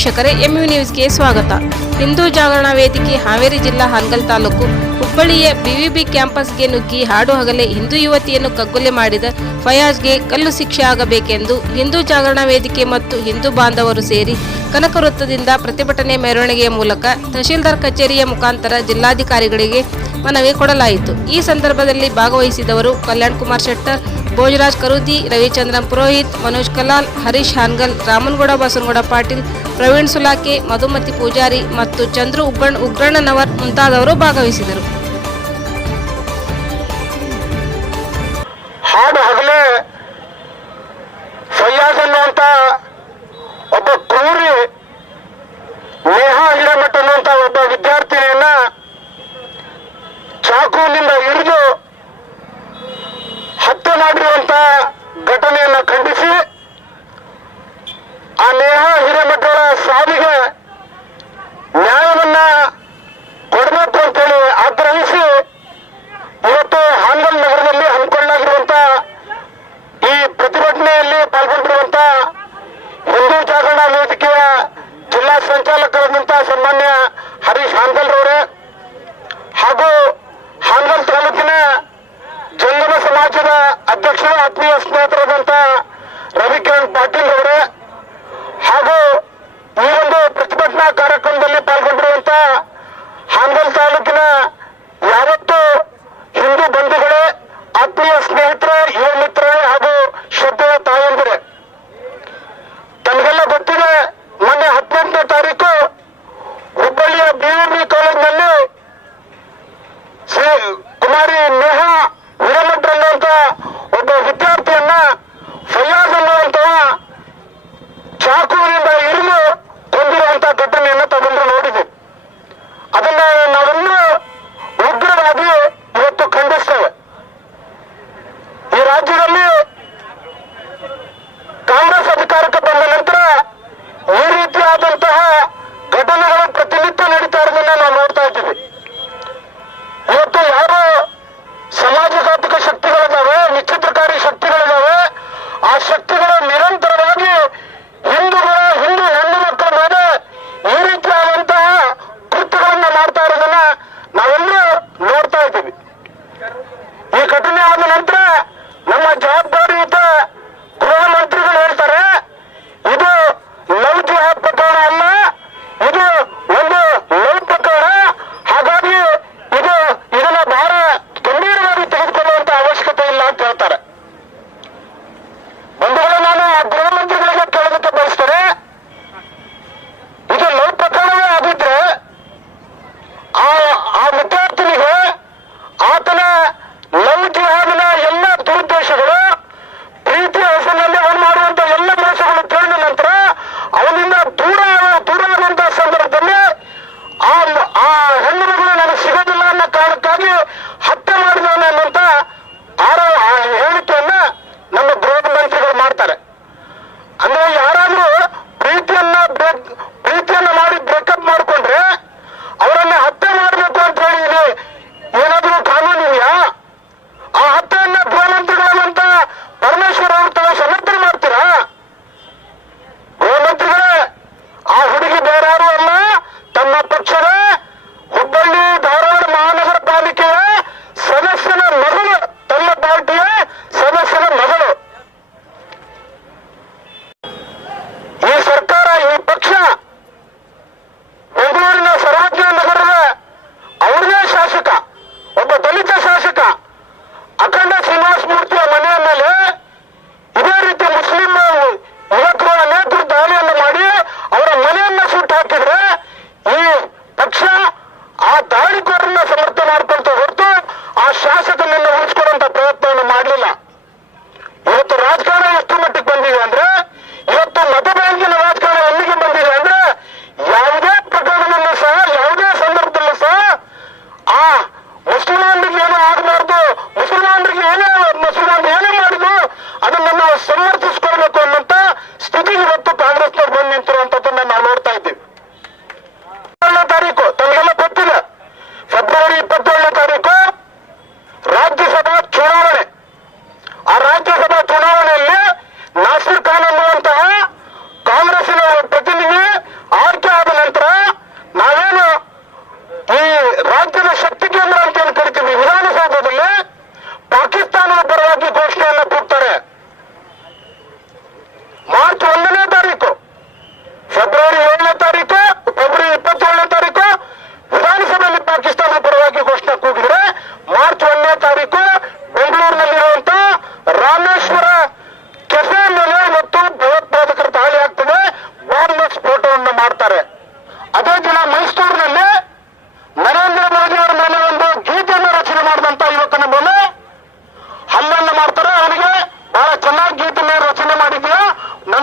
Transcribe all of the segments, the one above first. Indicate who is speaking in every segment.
Speaker 1: ವೀಕ್ಷಕರೇ ಎಂಯು ನ್ಯೂಸ್ಗೆ ಸ್ವಾಗತ. ಹಿಂದೂ ಜಾಗರಣಾ ವೇದಿಕೆ ಹಾವೇರಿ ಜಿಲ್ಲಾ ಹಾನಗಲ್ ತಾಲೂಕು ಹುಬ್ಬಳ್ಳಿಯ ಬಿವಿಬಿ ಕ್ಯಾಂಪಸ್ಗೆ ನುಗ್ಗಿ ಹಾಡು ಹಗಲೆ ಹಿಂದೂ ಯುವತಿಯನ್ನು ಕಗ್ಗೊಲೆ ಮಾಡಿದ ಫಯಾಜ್ಗೆ ಕಲ್ಲು ಶಿಕ್ಷೆ ಆಗಬೇಕೆಂದು ಹಿಂದೂ ಜಾಗರಣಾ ವೇದಿಕೆ ಮತ್ತು ಹಿಂದೂ ಬಾಂಧವರು ಸೇರಿ ಕನಕ ವೃತ್ತದಿಂದ ಪ್ರತಿಭಟನೆ ಮೆರವಣಿಗೆಯ ಮೂಲಕ ತಹಶೀಲ್ದಾರ್ ಕಚೇರಿಯ ಮುಖಾಂತರ ಜಿಲ್ಲಾಧಿಕಾರಿಗಳಿಗೆ ಮನವಿ ಕೊಡಲಾಯಿತು. ಈ ಸಂದರ್ಭದಲ್ಲಿ ಭಾಗವಹಿಸಿದವರು ಕಲ್ಯಾಣ್ ಕುಮಾರ್ ಶೆಟ್ಟರ್ ಭೋಜರಾಜ್ ಕರುದಿ, ರವಿಚಂದ್ರನ್ ಪುರೋಹಿತ್, ಮನೋಜ್ ಕಲಾಲ್, ಹರೀಶ್ ಹಾನ್ಗಲ್, ರಾಮನ್ಗೌಡ, ಬಸನಗೌಡ ಪಾಟೀಲ್, ಪ್ರವೀಣ್ ಸುಲಾಕೆ, ಮಧುಮತಿ ಪೂಜಾರಿ ಮತ್ತು ಚಂದ್ರು ಉಗ್ರಣ್ಣನವರ್ ಮುಂತಾದವರು ಭಾಗವಹಿಸಿದರು.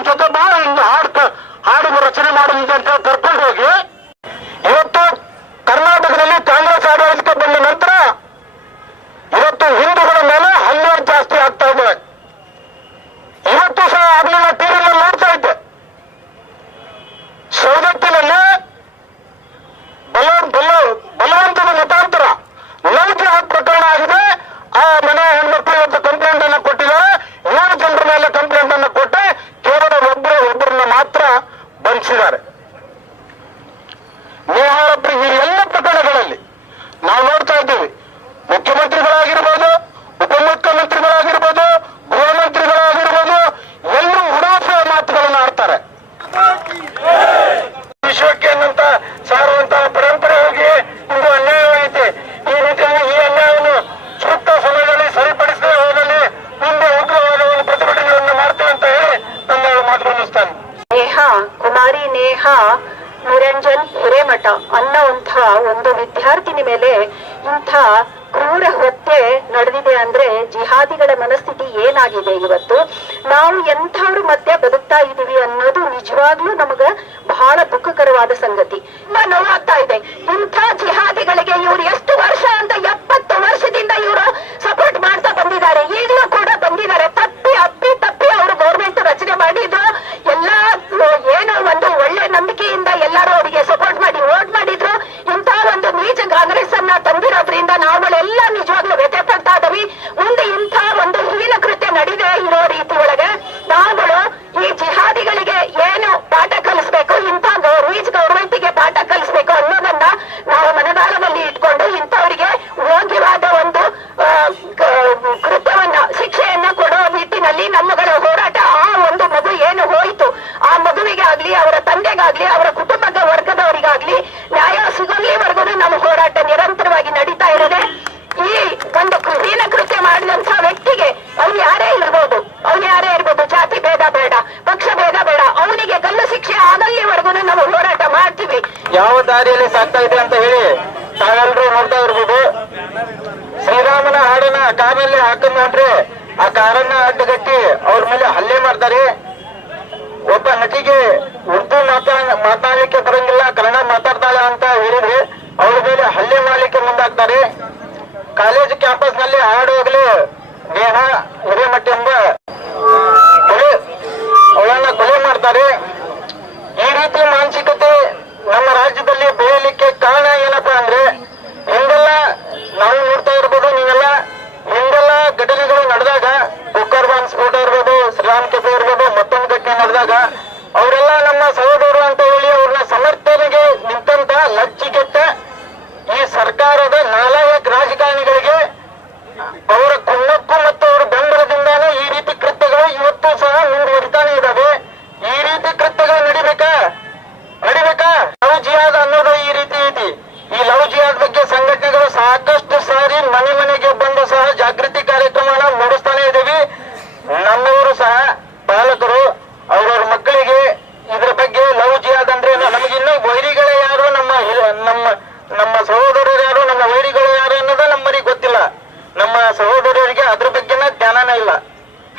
Speaker 2: ಜೊತೆ ಬಹಳ ಹಿಂಗೆ ಹಾಡ್ತ ಹಾಡು ರಚನೆ ಮಾಡುವುದಂತ ಕರ್ಕೊಂಡು ಹೋಗಿ
Speaker 3: ಅನ್ನೋಂಥ ಒಂದು ವಿದ್ಯಾರ್ಥಿನಿ ಮೇಲೆ ಇಂಥ ಕ್ರೂರ ಹೊತ್ತೆ ನಡೆದಿದೆ ಅಂದ್ರೆ ಜಿಹಾದಿಗಳ ಮನಸ್ಥಿತಿ ಏನಾಗಿದೆ ಇವತ್ತು? ನಾವು ಎಂಥವ್ರ ಆಗಲ್ಲಿವರೆಗೂ ನಾವು ಹೋರಾಟ ಮಾಡ್ತೀವಿ.
Speaker 2: ಯಾವ ದಾರಿಯಲ್ಲಿ ಸಾಗ್ತಾ ಇದೆ ಅಂತ ಹೇಳಿ ತಾವೆಲ್ಲರೂ ನೋಡ್ತಾ ಇರ್ಬೋದು. ಶ್ರೀರಾಮನ ಹಾಡನ್ನ ಕಾರಲ್ಲಿ ಹಾಕೊಂಡ್ ನೋಡ್ರಿ. ಆ ಕಾರನ್ನ ಅಡ್ಡಗಟ್ಟಿ ಅವ್ರ ಮೇಲೆ ಹಲ್ಲೆ ಮಾಡ್ತಾರೆ. ಒಬ್ಬ ನಟಿಗೆ ಉರ್ದು ಮಾತಾ ಮಾತಾಡ್ಲಿಕ್ಕೆ ಬರಂಗಿಲ್ಲ, ಕನ್ನಡ ಮಾತಾಡ್ತಾಳೆ ಅಂತ ಹೇಳಿದ್ರೆ ಅವ್ರ ಮೇಲೆ ಹಲ್ಲೆ ಮಾಡ್ಲಿಕ್ಕೆ ಮುಂದಾಗ್ತಾರೆ. ಕಾಲೇಜ್ ಕ್ಯಾಂಪಸ್ನಲ್ಲಿ ಹಾಡುವಾಗಲೂ ನೇಹ ಹಿರೇಮಠ ಎಂಬ ಕೊಲೆ ಅವಳನ್ನ ಕೊಲೆ ಮಾಡ್ತಾರೆ. ರೀತಿ ಮಾನಸಿಕತೆ ನಮ್ಮ ರಾಜ್ಯದಲ್ಲಿ ಬೆಳೆಯಲಿಕ್ಕೆ ಕಾರಣ ಏನಪ್ಪಾ ಅಂದ್ರೆ ಹಿಂದೆಲ್ಲ ನಾವು ನೋಡ್ತಾ ಇರ್ಬೋದು, ನೀವೆಲ್ಲ ಹಿಂದೆಲ್ಲ ಘಟನೆಗಳು ನಡೆದಾಗ ಕುಕ್ಕರ್ ಬಾಂಬ್ ಸ್ಫೋಟ ಇರ್ಬೋದು ಶ್ರೀರಾಮ್ ಕೆಫೆ ಇರ್ಬೋದು, ಮತ್ತೊಂದು ಘಟನೆ ನಡೆದಾಗ ಅವರೆಲ್ಲ ನಮ್ಮ ಸಹೋದರರು ಅಂತ ಹೇಳಿ ಅವ್ರನ್ನ ಸಮರ್ಥನೆಗೆ ನಿಂತಂತ ಲಜ್ಜಿಗೆಟ್ಟ ಈ ಸರ್ಕಾರದ ನಾಲಾಯಕ್ ರಾಜಕಾರಣಿಗಳಿಗೆ ಅವರ ಕುಮ್ಮಕ್ಕು ಮತ್ತು ಅವರ ಬೆಂಬಲದಿಂದಾನೇ ಈ ರೀತಿ ಕೃತ್ಯಗಳು ಇವತ್ತು ಸಹ ಮುಂದುವರಿತಾನೆ ಇದ್ದಾವೆ ಈ ರೀತಿ ಕೃತ್ಯಗಳು ನಡಿಬೇಕಾ ನಡಿಬೇಕಾ ಲವ್ ಜಿಹಾದ್ ಅನ್ನೋದು ಈ ರೀತಿ ಐತಿ ಈ ಲವ್ ಜಿಹಾದ್ ಬಗ್ಗೆ ಸಂಘಟನೆಗಳು ಸಾಕಷ್ಟು ಸಾರಿ ಮನೆ ಮನೆಗೆ ಬಂದು ಸಹ ಜಾಗೃತಿ ಕಾರ್ಯಕ್ರಮನ ಮೂಡಿಸ್ತಾನೆ ಇದ್ದೀವಿ ನಮ್ಮವರು ಸಹ ಪಾಲಕರು ಅವ್ರವ್ರ ಮಕ್ಕಳಿಗೆ ಇದ್ರ ಬಗ್ಗೆ ಲವ್ ಜಿಹಾದ್ ಅಂದ್ರೆ ಏನು? ನಮಗಿನ್ನೂ ವೈರಿಗಳೇ ಯಾರು ನಮ್ಮ ಹಿರ- ನಮ್ಮ ನಮ್ಮ ಸಹೋದರರು ಯಾರು ನಮ್ಮ ವೈರಿಗಳು ಯಾರು ಅನ್ನೋದು ನಮ್ಮರಿಗೆ ಗೊತ್ತಿಲ್ಲ ನಮ್ಮ ಸಹೋದರರಿಗೆ ಅದ್ರ ಜ್ಞಾನನೇ ಇಲ್ಲ.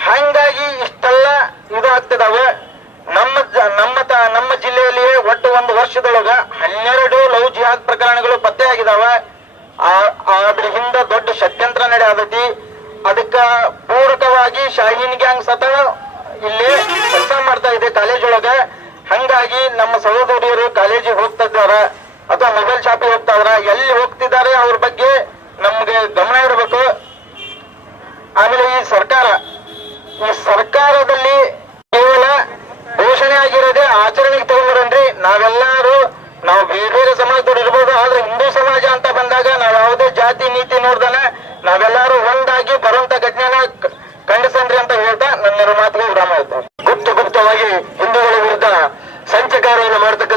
Speaker 2: ಹಂಗಾಗಿ ಇಷ್ಟೆಲ್ಲ ಇದು ನಮ್ಮ ನಮ್ಮ ನಮ್ಮ ಜಿಲ್ಲೆಯಲ್ಲಿಯೇ ಒಟ್ಟು ಒಂದು ವರ್ಷದೊಳಗ ಹನ್ನೆರಡು ಲವ್ ಜಿಹಾದ್ ಪ್ರಕರಣಗಳು ಪತ್ತೆಯಾಗಿದಾವೆ ಆ- ಅದ್ರ ಹಿಂದ ದೊಡ್ಡ ಷಡ್ಯಂತ್ರ ನಡೆಯತೈತಿ ಅದಕ್ಕ ಪೂರಕವಾಗಿ ಶಾಹೀನ್ ಗ್ಯಾಂಗ್ ಸತ ಇಲ್ಲಿ ಕೆಲಸ ಮಾಡ್ತಾ ಇದೆ ಕಾಲೇಜ್ ಒಳಗ ಹಂಗಾಗಿ ನಮ್ಮ ಸಹೋದರಿಯರು ಕಾಲೇಜಿಗೆ ಹೋಗ್ತಾ ಇದ್ದಾರ. ಅಥವಾ ಮೊಬೈಲ್ ಶಾಪಿಗೆ ಹೋಗ್ತಾ ಇದ್ರ ಎಲ್ಲಿ ಹೋಗ್ತಿದ್ದಾರೆ ಅವ್ರ ಬಗ್ಗೆ ನಮ್ಗೆ ಗಮನ ಇರಬೇಕು. ಆಮೇಲೆ ಈ ಸರ್ಕಾರ, ಈ ಸರ್ಕಾರದಲ್ಲಿ ಕೇವಲ ಘೋಷಣೆ ಆಗಿರೋದೇ ಆಚರಣೆಗೆ ತಗೊಂಡ್ರಿ ನಾವೆಲ್ಲರೂ, ನಾವು ಬೇರೆ ಬೇರೆ ಸಮಾಜದವ್ರು ಇರ್ಬೋದು, ಆದ್ರೆ ಹಿಂದೂ ಸಮಾಜ ಅಂತ ಬಂದಾಗ ನಾವ್ ಯಾವುದೇ ಜಾತಿ, ನೀತಿ ನೋಡ್ದನ ನಾವೆಲ್ಲರೂ ಒಂದಾಗಿ ಬರುವಂತ ಘಟನೆನ ಖಂಡಿಸನ್ರಿ ಅಂತ ಹೇಳ್ತಾ ನನ್ನ ಮಾತುಗಳು ವಿರಾಮ ಗುಪ್ತ ಗುಪ್ತವಾಗಿ ಹಿಂದೂಗಳ ವಿರುದ್ಧ ಸಂಚಕಾರವನ್ನು ಮಾಡತಕ್ಕಂತ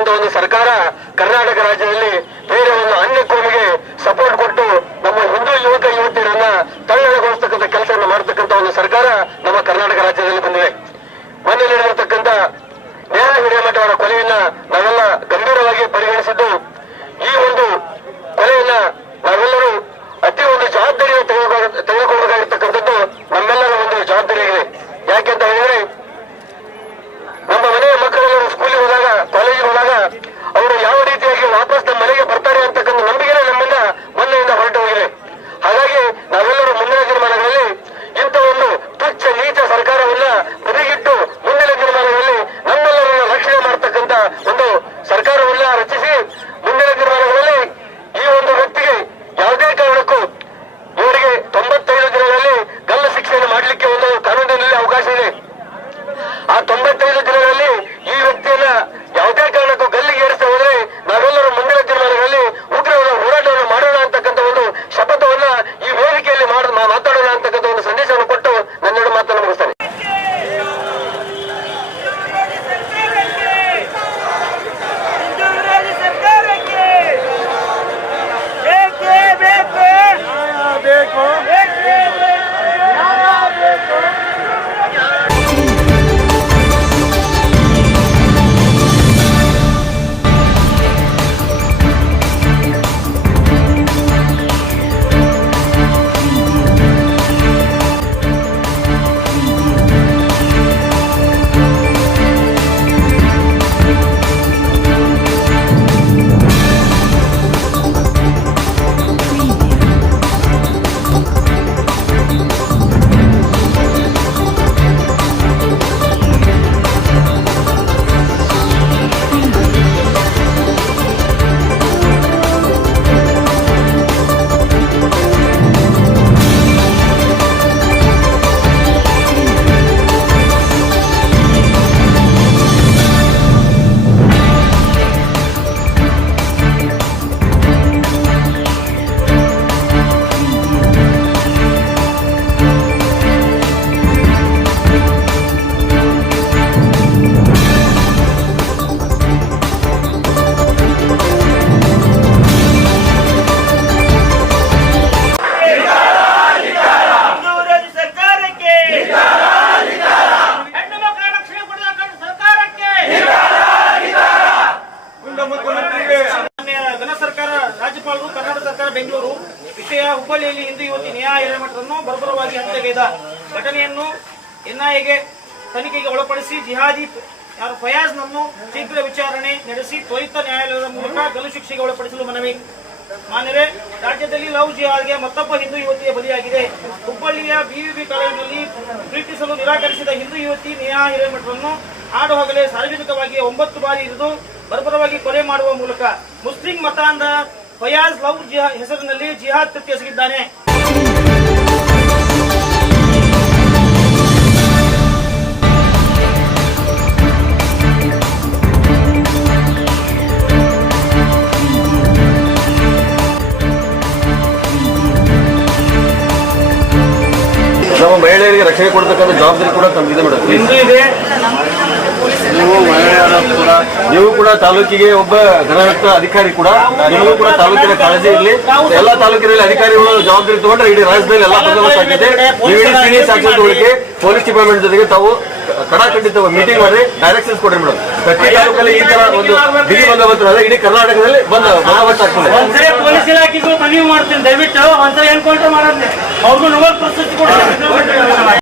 Speaker 4: ಹುಬ್ಬಳ್ಳಿಯಲ್ಲಿ ಹಿಂದೂ ಯುವತಿ ನ್ಯಾಯ ಹಿರೇಮಠರನ್ನು ಬರ್ಬರವಾಗಿ ಹತ್ಯೆಗೈದ ಘಟನೆಯನ್ನು ಎನ್ಐಎಗೆ ತನಿಖೆಗೆ ಒಳಪಡಿಸಿ ಜಿಹಾದಿ ಯಾರು ಫಯಾಜ್ನನ್ನು ಶೀಘ್ರ ವಿಚಾರಣೆ ನಡೆಸಿ ತ್ವರಿತ ನ್ಯಾಯಾಲಯದ ಮೂಲಕ ಗಲ್ಲು ಶಿಕ್ಷೆಗೆ ಒಳಪಡಿಸಲು ಮನವಿ. ಮಾನ್ಯರೇ, ರಾಜ್ಯದಲ್ಲಿ ಲವ್ ಜಿಹಾದ್ಗೆ ಮತ್ತೊಬ್ಬ ಹಿಂದೂ ಯುವತಿಯ ಬಲಿಯಾಗಿದೆ. ಹುಬ್ಬಳ್ಳಿಯ ಬಿವಿಬಿ ಕಾಲೇಜಿನಲ್ಲಿ ಪ್ರೀತಿಸಲು ನಿರಾಕರಿಸಿದ ಹಿಂದೂ ಯುವತಿ ನೇಹಾ ಹಿರೇಮಠರನ್ನು ಹಾಡು ಹಗಲೇ ಸಾರ್ವಜನಿಕವಾಗಿ ಒಂಬತ್ತು ಬಾರಿ ಇರಿದು ಬರ್ಬರವಾಗಿ ಕೊಲೆ ಮಾಡುವ ಮೂಲಕ ಮುಸ್ಲಿಂ ಮತಾಂಧ ಫಯಾಜ್ ಲವ್ ಜಿಹಾ ಹೆಸರಿನಲ್ಲಿ ಜಿಹಾದ್ ಕೃತ್ಯ ಎಸಗಿದ್ದಾನೆ
Speaker 5: ನಮ್ಮ ಮಹಿಳೆಯರಿಗೆ ರಕ್ಷಣೆ ಕೊಡ್ತಕ್ಕಂಥ ಜವಾಬ್ದಾರಿ ಕೂಡ ತಮ್ಗಿದೆ ಮೇಡಮ್.
Speaker 4: ಇಂದು ಇದೆ
Speaker 5: ನೀವು ಮಹಿಳೆಯರ ಕೂಡ ನೀವು ಕೂಡ ತಾಲೂಕಿಗೆ ಒಬ್ಬ ಗಣರತ್ನ ಅಧಿಕಾರಿ ಕೂಡ, ನಿಮಗೂ ಕೂಡ ತಾಲೂಕಿನ ಕಾಳಜಿ ಇರಲಿ. ಎಲ್ಲಾ ತಾಲೂಕಿನಲ್ಲಿ ಅಧಿಕಾರಿಗಳು ಜವಾಬ್ದಾರಿ ತಗೊಂಡ್ರೆ ಇಡೀ ರಾಜ್ಯದಲ್ಲಿ ಎಲ್ಲಾ ಬಂದೋಬಸ್ತ್ ಆಗಿದೆ ನೀವು ಸಾಕ್ಷರತೆಗಳಿಗೆ ಪೊಲೀಸ್ ಡಿಪಾರ್ಟ್ಮೆಂಟ್ ಜೊತೆಗೆ ತಾವು ಕಡಾಖಂಡಿತ ಮೀಟಿಂಗ್ ಮಾಡಿ ಡೈರೆಕ್ಷನ್ಸ್ ಕೊಡ್ರಿ ಮೇಡಮ್. ಪ್ರತಿ ತಾಲೂಕಲ್ಲಿ ಈ ತರ ಒಂದು ಬಿಗಿ ಬಂದೋಬಸ್ತ್ ಇಡೀ ಕರ್ನಾಟಕದಲ್ಲಿ ಬಂದ ಬಂದೋಬಸ್ತ್ ಆಗ್ತದೆ.
Speaker 4: ಪೊಲೀಸ್ ಇಲಾಖೆಗೂ ಮನವಿ ಮಾಡ್ತೀನಿ. ದಯವಿಟ್ಟು ಒಂದ್ಸರಿ ಎನ್ಕೌಂಟರ್ ಮಾಡೋದ್ನೆ. ಅವ್ರಿಗೂ ನೋವಲ್ ಪ್ರಸ್ತುತಿ ಕೊಡ್ತೀನಿ.